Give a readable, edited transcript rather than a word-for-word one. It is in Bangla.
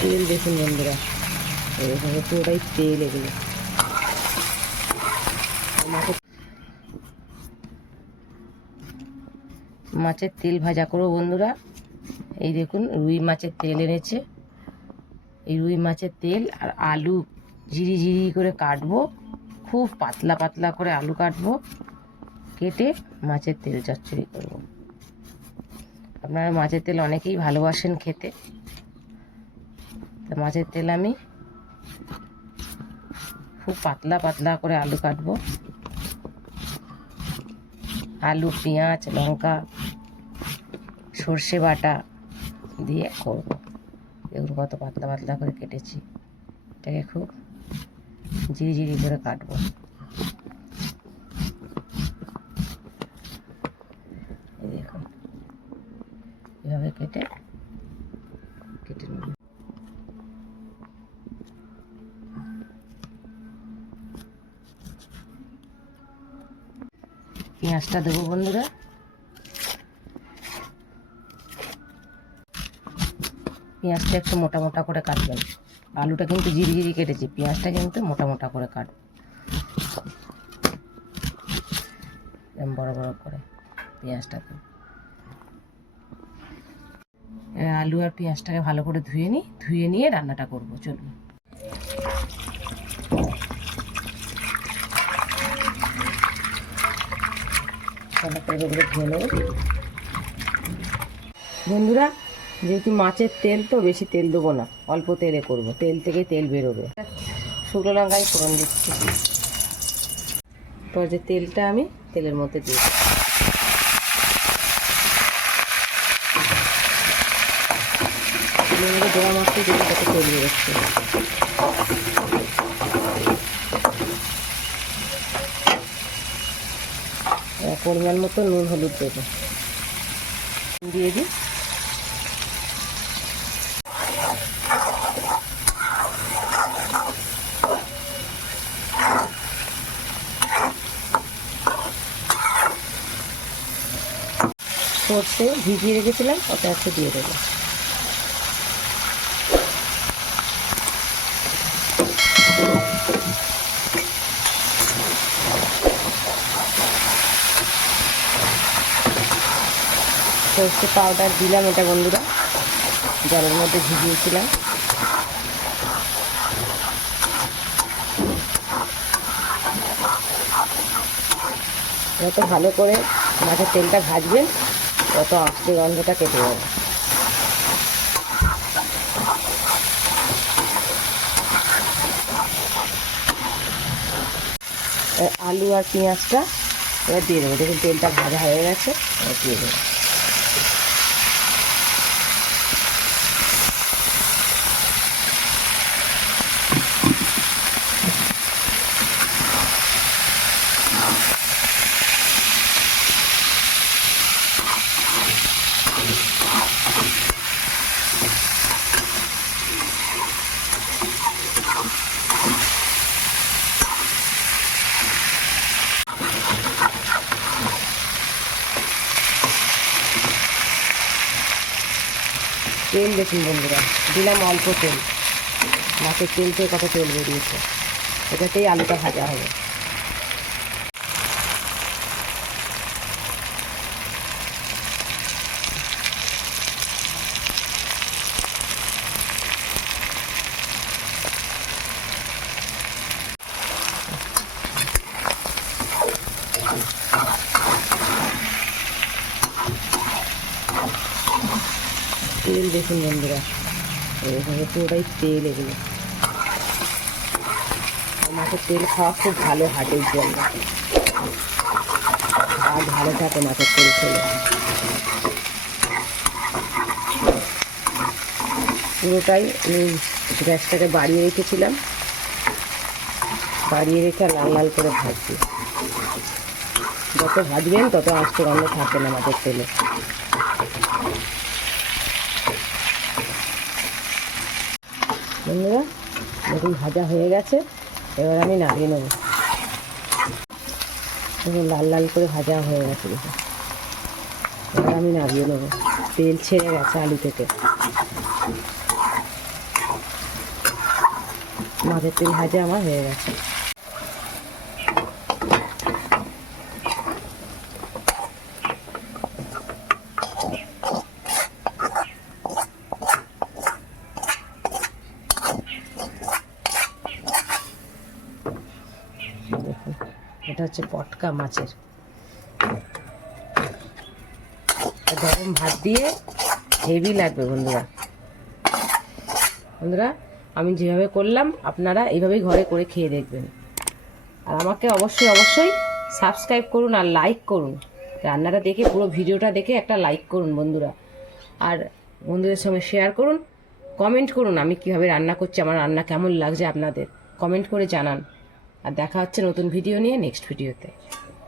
তেল দেখুন বন্ধুরা, এইভাবে পুরোটাই তেল এগুলো। মাছের তেল ভাজা করবো বন্ধুরা। এই দেখুন রুই মাছের তেল এনেছে, এই রুই মাছের তেল আর আলু ঝিরি ঝিরি করে কাটবো, খুব পাতলা পাতলা করে আলু কাটবো, কেটে মাছের তেল চচ্চড়ি করব। আপনারা মাছের তেল অনেকেই ভালোবাসেন খেতে, তো মাছের তেল আমি খুব পাতলা পাতলা করে আলু কাটবো, আলু পেঁয়াজ লঙ্কা সর্ষে বাটা দিয়ে করবো। এগুলো কত পাতলা পাতলা করে কেটেছি, এটাকে খুব ঝিরি ঝিরি করে কাটবো। এই দেখুন এভাবে কেটে নেব। পেঁয়াজটা দেবো বন্ধুরা। পেঁয়াজটা একটু মোটা মোটা করে কাটবেন, আলুটা কিন্তু ঝিরি ঝিরি কেটেছি, পেঁয়াজটা কিন্তু মোটা মোটা করে কাটব, বড় বড় করে পেঁয়াজটা দেব। আলু আর পেঁয়াজটাকে ভালো করে ধুয়ে নিয়ে রান্নাটা করব। চলুন। ভালো করে এগুলো ধুয়ে নেব বন্ধুরা। যেহেতু মাছের তেল তো বেশি তেল দেবো না, অল্প তেলে করব, তেল থেকে তেল বেরোবে। শুকনো লঙ্কায় ফোড়ন দিচ্ছি, তো যে তেলটা আমি তেলের মধ্যে দিয়ে জোড়া মাছটা দিয়ে কত তেল বেরোচ্ছে। পরিমাণ মতো নুন হলুদ দেবো, দিয়ে দিই। সর্ষে ভিজিয়ে রেখেছিলাম, ওটা একটু দিয়ে দেবো। সর্ষে পাউডার দিলাম এটা বন্ধুরা, জলের মধ্যে ভিজিয়েছিলাম। যত ভালো করে মাছের তেলটা ভাজবেন তত আঁচড়ে গন্ধটা কেটে যাবে। আলু আর পেঁয়াজটা এবার দিয়ে দেবো। দেখুন তেলটা ভাজা হয়ে গেছে, এবার দিয়ে দেবো। তেল দেখুন বন্ধুরা, দিলাম অল্প তেল, মাছের তেল থেকে কত তেল বেরিয়েছে, এটাতেই আলুটা ভাজা হবে। তেল দেখুন বন্ধুরা, এইভাবে পুরোটাই তেল এগুলো। মাছের তেল খাওয়া খুব ভালো হার্টের জন্য, আর ভালো থাকে মাছের তেল খেলে। পুরোটাই আমি গ্যাসটাকে বাড়িয়ে রেখেছিলাম, বাড়িয়ে রেখে লাল লাল করে ভাজছি। যত ভাজবেন তত আঁচটা গন্ধ থাকবে না মাছের তেলে। বন্ধুরা দেখুন ভাজা হয়ে গেছে, এবার আমি নাড়িয়ে নেব। দেখুন লাল লাল করে ভাজা হয়ে গেছে। দেখুন আমি নামিয়ে নেবো। তেল ছেড়ে গেছে আলু থেকে। মাছের তেল ভাজা আমার হয়ে গেছে। দেখুন, এটা হচ্ছে পটকা মাছের। গরম ভাত দিয়ে হেভি লাগবে বন্ধুরা। বন্ধুরা, আমি যেভাবে করলাম আপনারা এইভাবেই ঘরে করে খেয়ে দেখবেন। আর আমাকে অবশ্যই অবশ্যই সাবস্ক্রাইব করুন আর লাইক করুন। রান্নাটা দেখে, পুরো ভিডিওটা দেখে একটা লাইক করুন বন্ধুরা। আর বন্ধুদের সঙ্গে শেয়ার করুন, কমেন্ট করুন আমি কীভাবে রান্না করছি, আমার রান্না কেমন লাগছে আপনাদের কমেন্ট করে জানান। আর দেখা হচ্ছে নতুন ভিডিও নিয়ে নেক্সট ভিডিওতে।